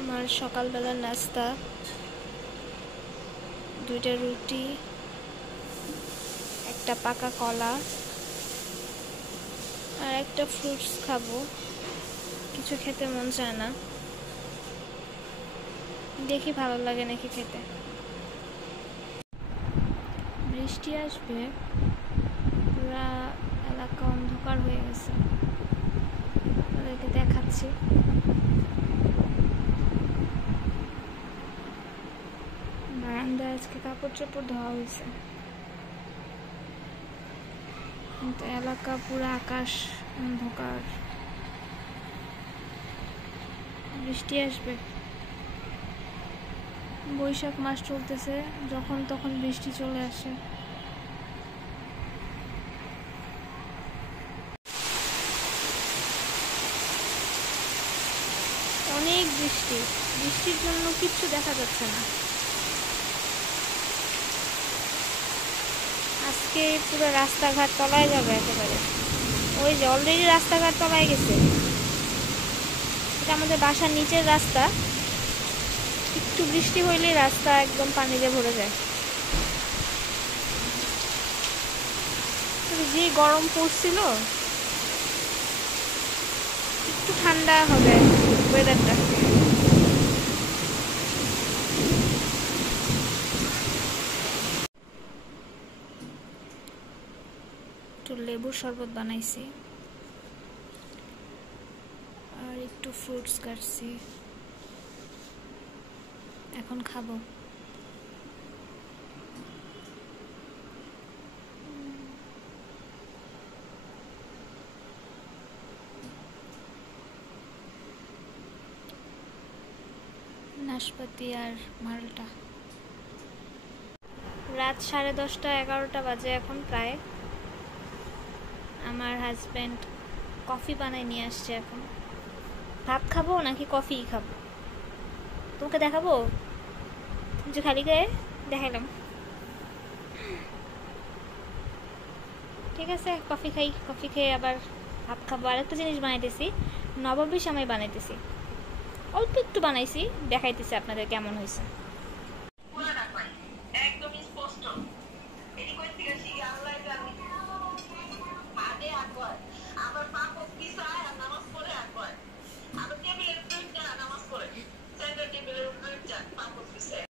আমার সকালবেলার নাস্তা, দুইটা রুটি, একটা পাকা কলা আর একটা ফ্রুটস খাবো। কিছু খেতে মন চায় না, দেখি ভালো লাগে নাকি খেতে। বৃষ্টি আসবে, পুরা এলাকা অন্ধকার হয়ে গেছে, আপনাদেরকে দেখাচ্ছি। বারান্দায় আজকে কাপড় চোপড় ধোয়া হয়েছে, কিন্তু এলাকা পুরো আকাশ অন্ধকার। বৃষ্টি আসবে, বৈশাখ মাস চলতেছে, যখন তখন বৃষ্টি চলে আসে। অনেক বৃষ্টি, বৃষ্টির জন্য কিচ্ছু দেখা যাচ্ছে না। আজকে পুরো রাস্তাঘাট তলায় যাবে একেবারে। ওই যে অলরেডি রাস্তাঘাট তলায় গেছে। এটা আমাদের বাসার নিচের রাস্তা, একটু বৃষ্টি হইলেই রাস্তা একদম পানিতে ভরে যায়। যে গরম পড়ছিল, একটু ঠান্ডা হবে ওয়েদারটা। একটু লেবুর শরবত বানাইছি আর একটু ফ্রুটস কাটছি, এখন খাবো। নাশপাতি আর মালটা। রাত 10:30 11টা বাজে এখন প্রায়। আমার হাজব্যান্ড কফি বানায় নিয়ে আসছে। এখন ভাত খাবো নাকি কফি খাবো তোমাকে দেখাবো, যে খালি গায়ে দেখাইলাম। ঠিক আছে, কফি খাই, কফি খেয়ে আবার ভাত খাবো। আরেকটা জিনিস বানাইতেছি, নবাবী সেমাই বানাইতেছি, অল্প একটু বানাইছি, দেখাইতেছি আপনাদের কেমন হয়েছে।